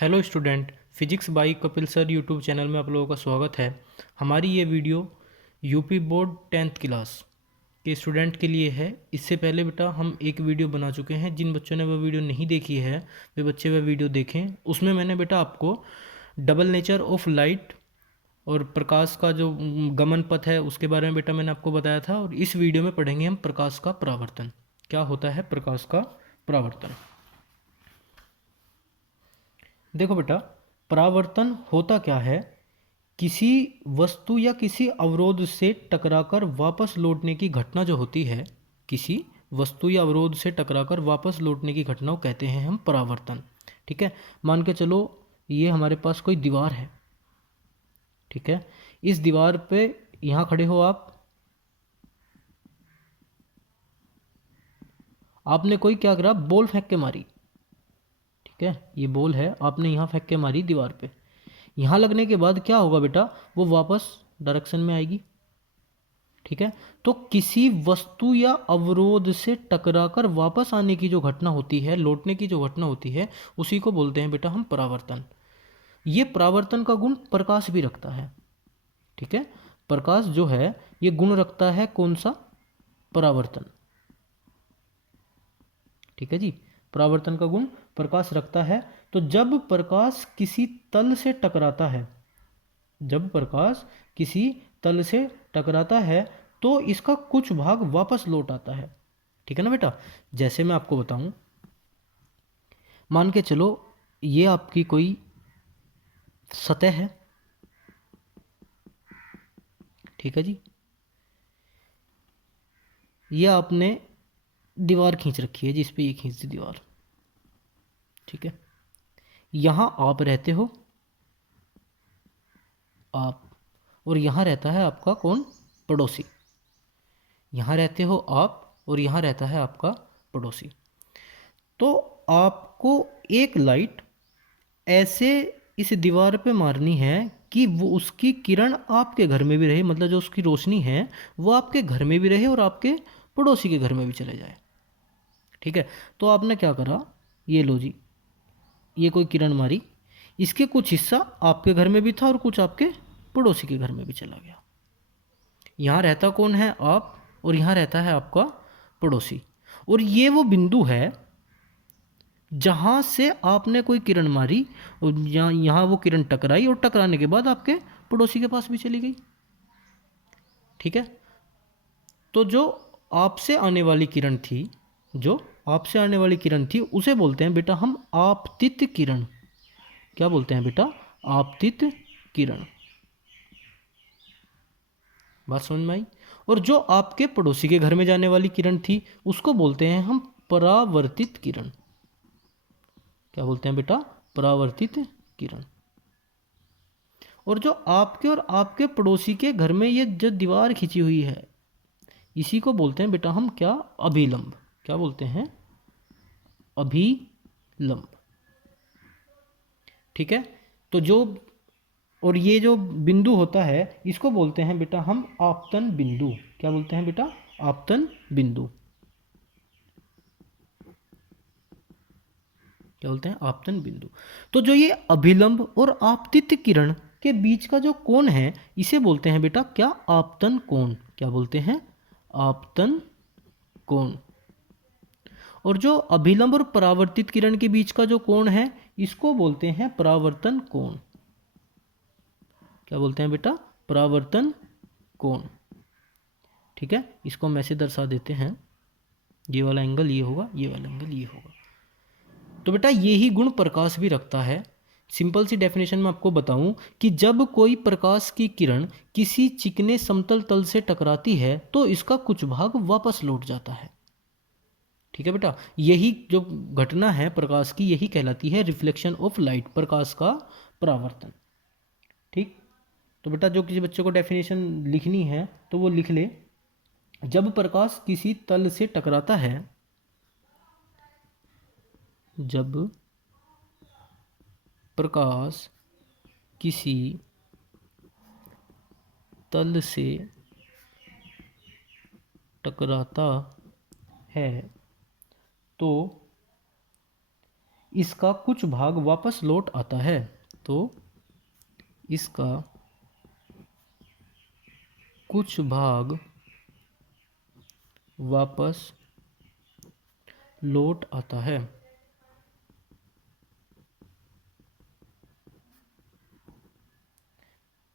Hello student, physics by Kapil sir YouTube channel में आप लोगों का स्वागत है। हमारी ये video UP board 10th class के स्टूडेंट के लिए है। इससे पहले बेटा हम एक वीडियो बना चुके हैं। जिन बच्चों ने वह वीडियो नहीं देखी है वे बच्चे वह वीडियो देखें। उसमें मैंने बेटा आपको डबल नेचर ऑफ लाइट और प्रकाश का जो गमन पथ है उसके बारे में बेटा मैंने आपको बताया था। और इस वीडियो में पढ़ेंगे हम प्रकाश का परावर्तन। क्या होता है प्रकाश का परावर्तन? देखो बेटा, परावर्तन होता क्या है? किसी वस्तु या किसी अवरोध से टकराकर वापस लौटने की घटना जो होती है, किसी वस्तु या अवरोध से टकराकर वापस लौटने की घटना को कहते हैं हम परावर्तन। ठीक है, मान के चलो ये हमारे पास कोई दीवार है। ठीक है, इस दीवार पे यहाँ खड़े हो आप, आपने कोई क्या करा, बॉल फेंक के मारी। ठीक है, ये बॉल है, आपने यहाँ फेंक के मारी दीवार पे। यहाँ लगने के बाद क्या होगा बेटा, वो वापस डायरेक्शन में आएगी। ठीक है, तो किसी वस्तु या अवरोध से टकराकर वापस आने की जो घटना होती है, लौटने की जो घटना होती है, उसी को बोलते हैं बेटा हम परावर्तन। ये परावर्तन का गुण प्रकाश भी रखता है। ठीक है, प्रकाश जो है ये गुण रखता है कौन सा? परावर्तन। ठीक है जी, परावर्तन का गुण प्रकाश रखता है। तो जब प्रकाश किसी तल से टकराता है, जब प्रकाश किसी तल से टकराता है तो इसका कुछ भाग वापस लौट आता है। ठीक है ना बेटा? जैसे मैं आपको बताऊं, मान के चलो ये आपकी कोई सतह है। ठीक है जी, ये आपने दीवार खींच रखी है, जिस पे ये खींच दी दीवार। ठीक है, यहां आप रहते हो, आप, और यहां रहता है आपका कौन? पड़ोसी। यहां रहते हो आप और यहां रहता है आपका पड़ोसी। तो आपको एक लाइट ऐसे इस दीवार पे मारनी है कि वो उसकी किरण आपके घर में भी रहे, मतलब जो उसकी रोशनी है वो आपके घर में भी रहे और आपके पड़ोसी के घर में भी चले जाए। ठीक है, तो आपने क्या करा, ये लो जी, ये कोई किरण मारी, इसके कुछ हिस्सा आपके घर में भी था और कुछ आपके पड़ोसी के घर में भी चला गया। यहाँ रहता कौन है? आप, और यहाँ रहता है आपका पड़ोसी। और ये वो बिंदु है जहां से आपने कोई किरण मारी और यहाँ वो किरण टकराई और टकराने के बाद आपके पड़ोसी के पास भी चली गई। ठीक है, तो जो आपसे आने वाली किरण थी, जो आपसे आने वाली किरण थी उसे बोलते हैं बेटा हम आपतित किरण। क्या बोलते हैं बेटा? आपतित किरण। बात समझ में आई? और जो आपके पड़ोसी के घर में जाने वाली किरण थी उसको बोलते हैं हम परावर्तित किरण। क्या बोलते हैं बेटा? परावर्तित किरण। और जो आपके और आपके पड़ोसी के घर में ये जो दीवार खिंची हुई है, इसी को बोलते हैं बेटा हम क्या? अभिलंब। क्या बोलते हैं? अभिलंब। ठीक है, तो जो, और ये जो बिंदु होता है इसको बोलते हैं बेटा हम आपतन बिंदु। क्या बोलते हैं बेटा? आपतन बिंदु। क्या बोलते हैं? आपतन बिंदु। तो जो ये अभिलंब और आपतित किरण के बीच का जो कोण है इसे बोलते हैं बेटा क्या? आपतन कोण। क्या बोलते हैं? आपतन कोण। और जो अभिलंब और परावर्तित किरण के बीच का जो कोण है इसको बोलते हैं परावर्तन कोण। क्या बोलते हैं बेटा? परावर्तन कोण। ठीक है, इसको हम ऐसे दर्शा देते हैं, ये वाला एंगल ये होगा, ये वाला एंगल ये होगा। तो बेटा यही गुण प्रकाश भी रखता है। सिंपल सी डेफिनेशन में आपको बताऊं कि जब कोई प्रकाश की किरण किसी चिकने समतल तल से टकराती है तो इसका कुछ भाग वापस लौट जाता है। ठीक है बेटा, यही जो घटना है प्रकाश की यही कहलाती है रिफ्लेक्शन ऑफ लाइट, प्रकाश का परावर्तन। ठीक, तो बेटा जो किसी बच्चे को डेफिनेशन लिखनी है तो वो लिख ले। जब प्रकाश किसी तल से टकराता है, जब प्रकाश किसी तल से टकराता है तो इसका कुछ भाग वापस लौट आता है। तो इसका कुछ भाग वापस लौट आता है।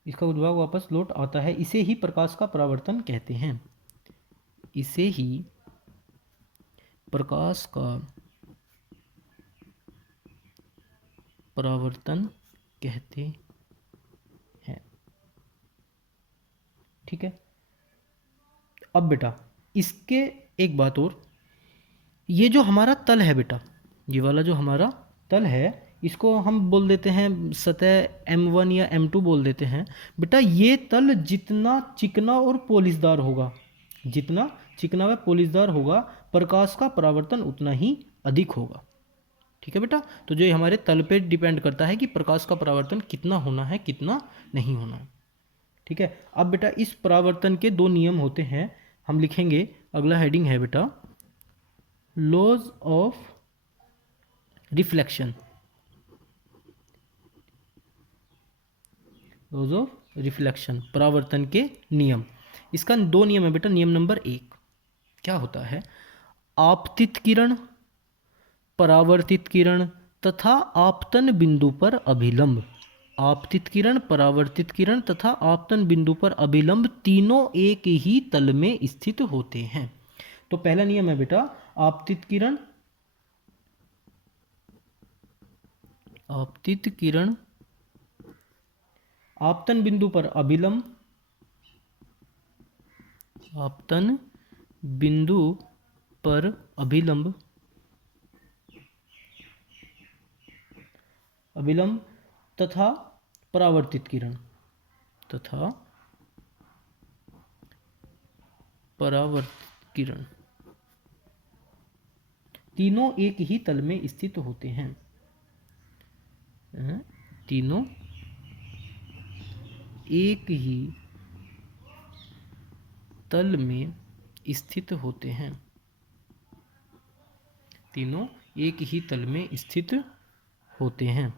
इसका कुछ भाग वापस लौट आता है, इसे ही प्रकाश का परावर्तन कहते हैं। इसे ही प्रकाश का परावर्तन कहते हैं। ठीक है। अब बेटा इसके एक बात और, ये जो हमारा तल है बेटा, ये वाला जो हमारा तल है, इसको हम बोल देते हैं सतह M1 या M2 बोल देते हैं। बेटा ये तल जितना चिकना और पोलिशदार होगा, जितना चिकना व पोलिशदार होगा, प्रकाश का परावर्तन उतना ही अधिक होगा। ठीक है बेटा, तो जो ये हमारे तल पे डिपेंड करता है कि प्रकाश का परावर्तन कितना होना है, कितना नहीं होना है। ठीक है। अब बेटा इस परावर्तन के दो नियम होते हैं, हम लिखेंगे, अगला हेडिंग है बेटा laws of reflection. Laws of reflection, परावर्तन के नियम। इसका दो नियम है बेटा। नियम नंबर 1 क्या होता है, आपतित किरण, परावर्तित किरण तथा आपतन बिंदु पर अभिलंब। आपतित किरण, परावर्तित किरण तथा आपतन बिंदु पर अभिलंब तीनों एक ही तल में स्थित होते हैं। तो पहला नियम है बेटा आपतित किरण, आपतित किरण आपतन बिंदु पर अभिलंब, आपतन बिंदु पर अभिलंब, अभिलंब तथा परावर्तित किरण, तथा परावर्तित किरण तीनों एक ही तल में स्थित होते हैं। तीनों एक ही तल में स्थित होते हैं। तीनों एक ही तल में स्थित होते हैं।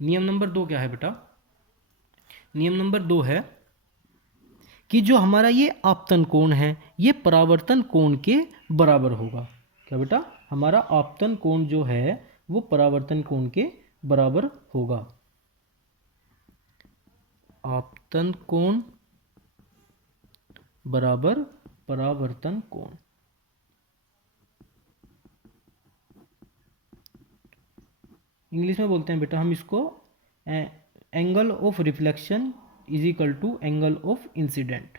नियम नंबर 2 क्या है बेटा, नियम नंबर 2 है कि जो हमारा ये आपतन कोण है ये परावर्तन कोण के बराबर होगा। क्या बेटा, हमारा आपतन कोण जो है वो परावर्तन कोण के बराबर होगा। आपतन कोण बराबर परावर्तन कोण। इंग्लिश में बोलते हैं बेटा हम इसको angle of reflection is equal to angle of incident.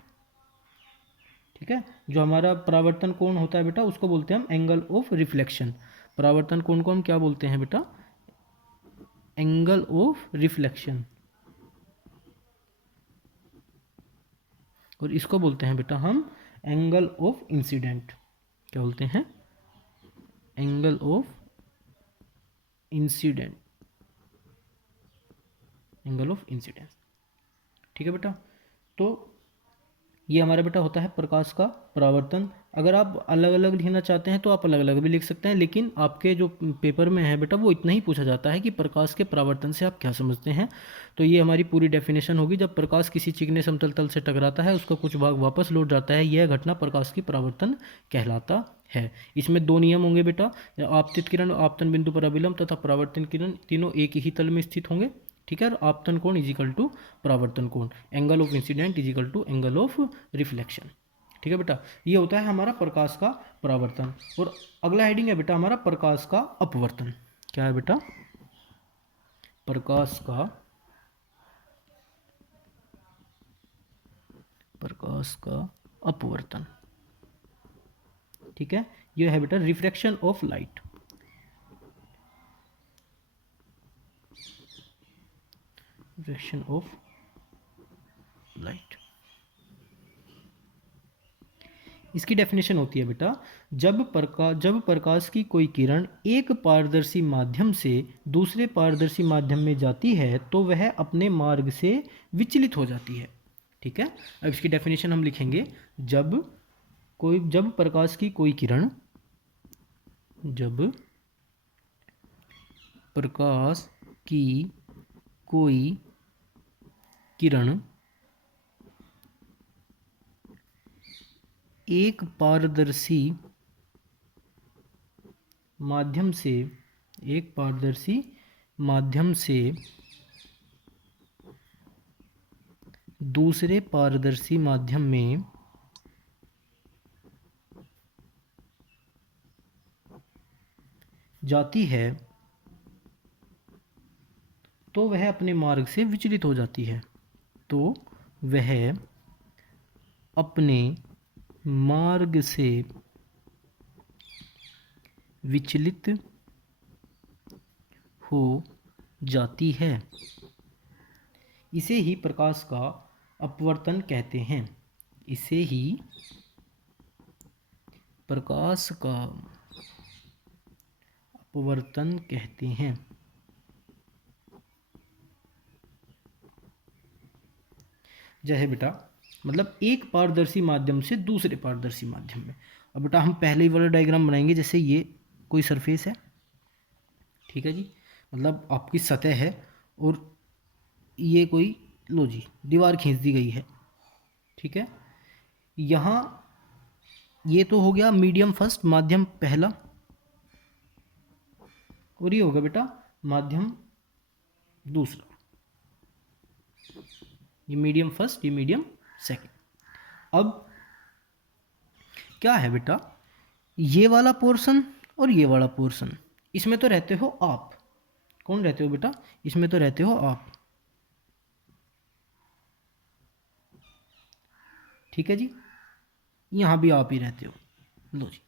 ठीक है, जो हमारा परावर्तन कोण होता है बेटा उसको बोलते हैं हम एंगल ऑफ रिफ्लेक्शन। परावर्तन कोण को हम क्या बोलते हैं बेटा, एंगल ऑफ रिफ्लेक्शन। और इसको बोलते हैं बेटा हम एंगल ऑफ इंसिडेंट। क्या बोलते हैं, angle of incident, angle of incidence. ठीक है बेटा, तो ये हमारा बेटा होता है प्रकाश का परावर्तन। अगर आप अलग अलग लिखना चाहते हैं तो आप अलग अलग भी लिख सकते हैं, लेकिन आपके जो पेपर में है बेटा वो इतना ही पूछा जाता है कि प्रकाश के परावर्तन से आप क्या समझते हैं। तो ये हमारी पूरी डेफिनेशन होगी, जब प्रकाश किसी चिकने समतल तल से टकराता है उसका कुछ भाग वापस लौट जाता है, यह घटना प्रकाश की परावर्तन कहलाता है। इसमें दो नियम होंगे बेटा, आपतित किरण आपतन बिंदु पर अभिलंब तथा परावर्तन किरण तीनों एक ही तल में स्थित होंगे। ठीक है, और आपतन कोण इज इक्वल टू परावर्तन कोण, angle of incident is equal to angle of reflection. ठीक है बेटा, ये होता है हमारा प्रकाश का परावर्तन। और अगला हेडिंग है बेटा हमारा प्रकाश का अपवर्तन। क्या है बेटा, प्रकाश का अपवर्तन। ठीक है, ये है बेटा refraction of light. Refraction of light, इसकी डेफिनेशन होती है बेटा, जब प्रकाश की कोई किरण एक पारदर्शी माध्यम से दूसरे पारदर्शी माध्यम में जाती है तो वह अपने मार्ग से विचलित हो जाती है। ठीक है, अब इसकी डेफिनेशन हम लिखेंगे, जब प्रकाश की कोई किरण जब प्रकाश की कोई किरण एक पारदर्शी माध्यम से दूसरे पारदर्शी माध्यम में जाती है तो वह अपने मार्ग से विचलित हो जाती है। तो वह अपने मार्ग से विचलित हो जाती है। इसे ही प्रकाश का अपवर्तन कहते हैं। इसे ही प्रकाश का अपवर्तन कहते हैं। जैसे बेटा मतलब एक पारदर्शी माध्यम से दूसरे पारदर्शी माध्यम में। अब बेटा हम पहले ही वाला डायग्राम बनाएंगे। जैसे ये कोई सरफेस है, ठीक है जी, मतलब आपकी सतह है, और ये कोई लो जी दीवार खींच दी गई है, ठीक है। यहाँ ये तो हो गया मीडियम फर्स्ट, माध्यम पहला, और ये होगा बेटा माध्यम दूसरा। ये मीडियम फर्स्ट, ये मीडियम सेकंड। अब क्या है बेटा, ये वाला पोर्शन और ये वाला पोर्शन, इसमें तो रहते हो आप। कौन रहते हो बेटा, इसमें तो रहते हो आप, ठीक है जी। यहाँ भी आप ही रहते हो। लो जी,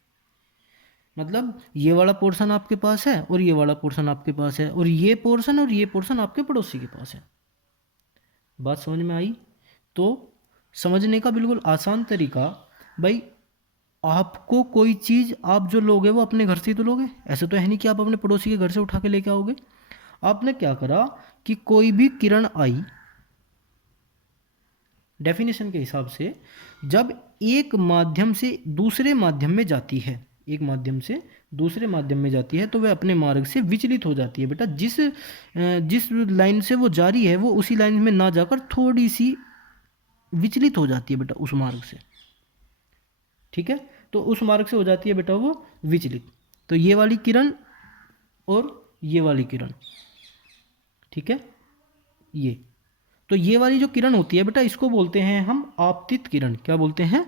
मतलब ये वाला पोर्शन आपके पास है और ये वाला पोर्शन आपके पास है, और ये पोर्शन आपके पड़ोसी के पास है। बात समझ में आई? तो समझने का बिल्कुल आसान तरीका, भाई आपको कोई चीज़ आप जो लोगे वो अपने घर से ही तो लोगे। ऐसे तो है नहीं कि आप अपने पड़ोसी के घर से उठा के लेके आओगे। आपने क्या करा कि कोई भी किरण आई, डेफिनेशन के हिसाब से जब एक माध्यम से दूसरे माध्यम में जाती है, एक माध्यम से दूसरे माध्यम में जाती है, तो वह अपने मार्ग से विचलित हो जाती है। बेटा जिस लाइन से वो जा रही है वो उसी लाइन में ना जाकर थोड़ी सी विचलित हो जाती है बेटा उस मार्ग से, ठीक है। तो उस मार्ग से हो जाती है बेटा वो विचलित। तो ये वाली किरण और ये वाली किरण, ठीक है, ये तो ये वाली जो किरण होती है बेटा इसको बोलते हैं हम आपतित किरण। क्या बोलते हैं?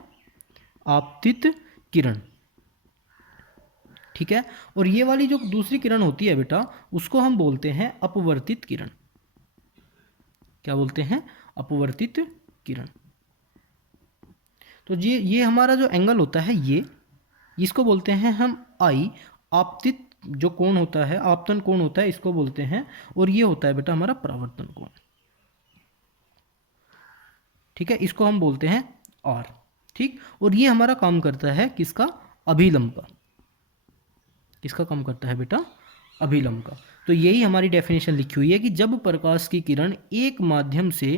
आपतित किरण, ठीक है। और ये वाली जो दूसरी किरण होती है बेटा उसको हम बोलते हैं अपवर्तित किरण। क्या बोलते हैं? अपवर्तित किरण। तो ये हमारा जो एंगल होता है ये, इसको बोलते हैं हम आई। आपतित जो कोण होता है, आपतन कोण होता है, इसको बोलते हैं। और ये होता है बेटा हमारा परावर्तन कोण, ठीक है, इसको हम बोलते हैं आर, ठीक। और ये हमारा काम करता है किसका? अभिलंब का। किसका काम करता है बेटा? अभिलंब का। तो यही हमारी डेफिनेशन लिखी हुई है कि जब प्रकाश की किरण एक माध्यम से,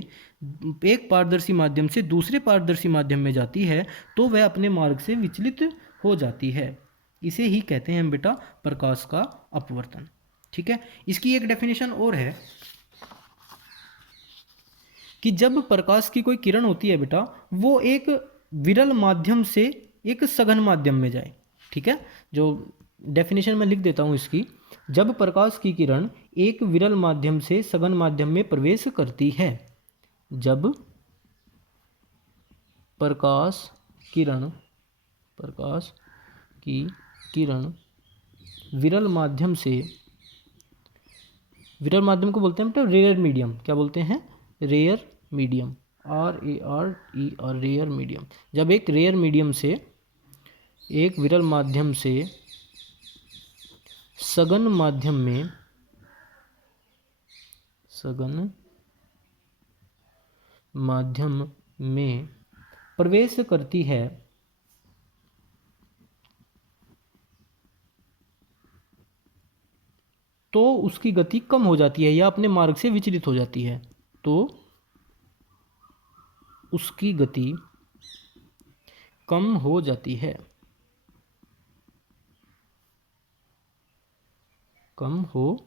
एक पारदर्शी माध्यम से दूसरे पारदर्शी माध्यम में जाती है तो वह अपने मार्ग से विचलित हो जाती है। इसे ही कहते हैं हम बेटा प्रकाश का अपवर्तन, ठीक है। इसकी एक डेफिनेशन और है कि जब प्रकाश की कोई किरण होती है बेटा वो एक विरल माध्यम से एक सघन माध्यम में जाए, ठीक है। जो डेफिनेशन मैं लिख देता हूँ इसकी, जब प्रकाश की किरण एक विरल माध्यम से सघन माध्यम में प्रवेश करती है, जब प्रकाश की किरण विरल माध्यम से, विरल माध्यम को बोलते हैं बेटा रेयर मीडियम। क्या बोलते हैं? Rare medium, RARER, rare medium. जब एक रेयर मीडियम से, एक विरल माध्यम से सघन माध्यम में प्रवेश करती है तो उसकी गति कम हो जाती है या अपने मार्ग से विचलित हो जाती है। तो उसकी गति कम हो जाती है। कम हो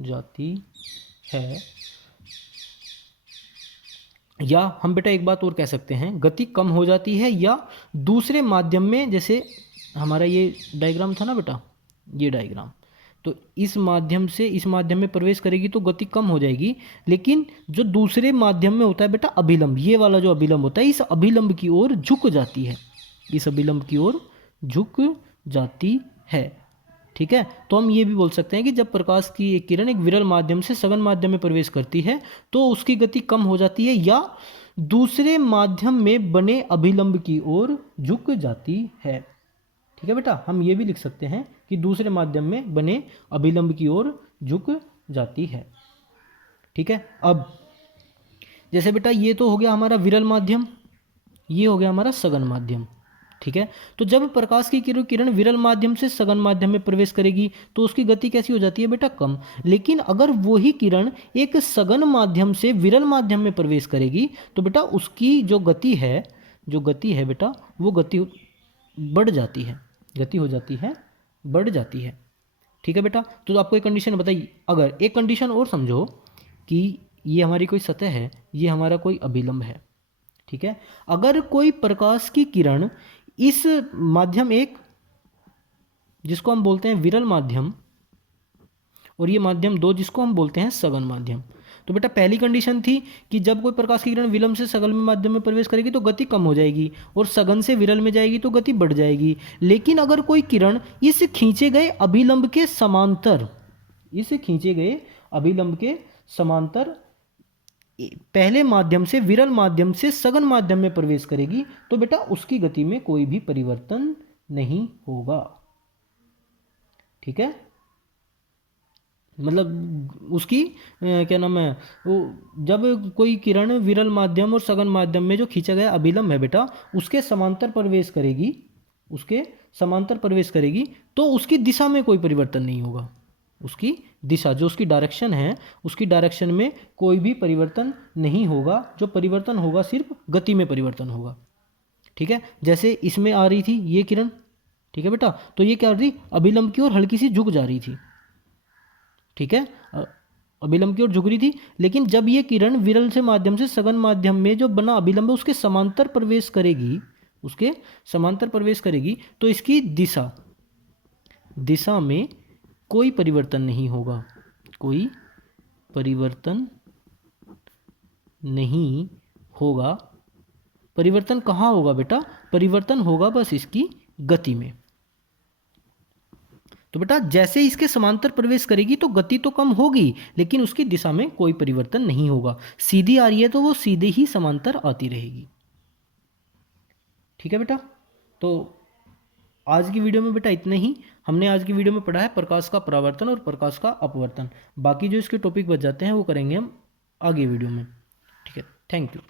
जाती है, या हम बेटा एक बात और कह सकते हैं, गति कम हो जाती है या दूसरे माध्यम में, जैसे हमारा ये डायग्राम था ना बेटा, ये डायग्राम, तो इस माध्यम से इस माध्यम में प्रवेश करेगी तो गति कम हो जाएगी, लेकिन जो दूसरे माध्यम में होता है बेटा अभिलंब, ये वाला जो अभिलंब होता है इस अभिलंब की ओर झुक जाती है, इस अभिलंब की ओर झुक जाती है। ठीक है, तो हम ये भी बोल सकते हैं कि जब प्रकाश की एक किरण एक विरल माध्यम से सघन माध्यम में प्रवेश करती है तो उसकी गति कम हो जाती है या दूसरे माध्यम में बने अभिलंब की ओर झुक जाती है। ठीक है बेटा, हम ये भी लिख सकते हैं कि दूसरे माध्यम में बने अभिलंब की ओर झुक जाती है। ठीक है, अब जैसे बेटा ये तो हो गया हमारा विरल माध्यम, ये हो गया हमारा सघन माध्यम। ठीक है, तो जब प्रकाश की किरण विरल माध्यम से सघन माध्यम में प्रवेश करेगी तो उसकी गति कैसी हो जाती है बेटा, कम। लेकिन अगर वही किरण एक सघन माध्यम से विरल माध्यम में प्रवेश करेगी तो बेटा उसकी जो गति है बेटा वो गति बढ़ जाती है, गति हो जाती है, बढ़ जाती है। ठीक है बेटा, तो आपको एक कंडीशन बताइए, अगर एक कंडीशन और समझो कि ये हमारी कोई सतह है, ये हमारा कोई अभिलंब है। ठीक है, अगर कोई प्रकाश की किरण इस माध्यम एक, जिसको हम बोलते हैं विरल माध्यम, और ये माध्यम दो जिसको हम बोलते हैं सघन माध्यम, तो बेटा पहली कंडीशन थी कि जब कोई प्रकाश की किरण विलंब से सघन माध्यम में प्रवेश करेगी तो गति कम हो जाएगी और सघन से विरल में जाएगी तो गति बढ़ जाएगी। लेकिन अगर कोई किरण इस खींचे गए अभिलंब के समांतर, इस खींचे गए अभिलंब के समांतर पहले माध्यम से विरल माध्यम से सघन माध्यम में प्रवेश करेगी तो बेटा उसकी गति में कोई भी परिवर्तन नहीं होगा। ठीक है, मतलब उसकी क्या नाम है वो, जब कोई किरण विरल माध्यम और सघन माध्यम में जो खींचा गया अभिलंब है बेटा उसके समांतर प्रवेश करेगी, उसके समांतर प्रवेश करेगी तो उसकी दिशा में कोई परिवर्तन नहीं होगा, उसकी दिशा जो उसकी डायरेक्शन है उसकी डायरेक्शन में कोई भी परिवर्तन नहीं होगा, जो परिवर्तन होगा सिर्फ गति में परिवर्तन होगा। ठीक है, जैसे इसमें आ रही थी ये किरण, ठीक है बेटा, तो ये क्या कर रही, अभिलंब की ओर हल्की सी झुक जा रही थी। ठीक है, अभिलंब की ओर झुक रही थी, लेकिन जब ये किरण विरल से माध्यम से सघन माध्यम में जो बना अभिलंब है उसके समांतर प्रवेश करेगी, उसके समांतर प्रवेश करेगी तो इसकी दिशा में कोई परिवर्तन नहीं होगा, कोई परिवर्तन नहीं होगा। परिवर्तन कहाँ होगा बेटा, परिवर्तन होगा बस इसकी गति में। तो बेटा जैसे इसके समांतर प्रवेश करेगी तो गति तो कम होगी लेकिन उसकी दिशा में कोई परिवर्तन नहीं होगा, सीधी आ रही है तो वो सीधे ही समांतर आती रहेगी। ठीक है बेटा, तो आज की वीडियो में बेटा इतना ही। हमने आज की वीडियो में पढ़ा है प्रकाश का परावर्तन और प्रकाश का अपवर्तन, बाकी जो इसके टॉपिक बच जाते हैं वो करेंगे हम आगे वीडियो में। ठीक है, थैंक यू।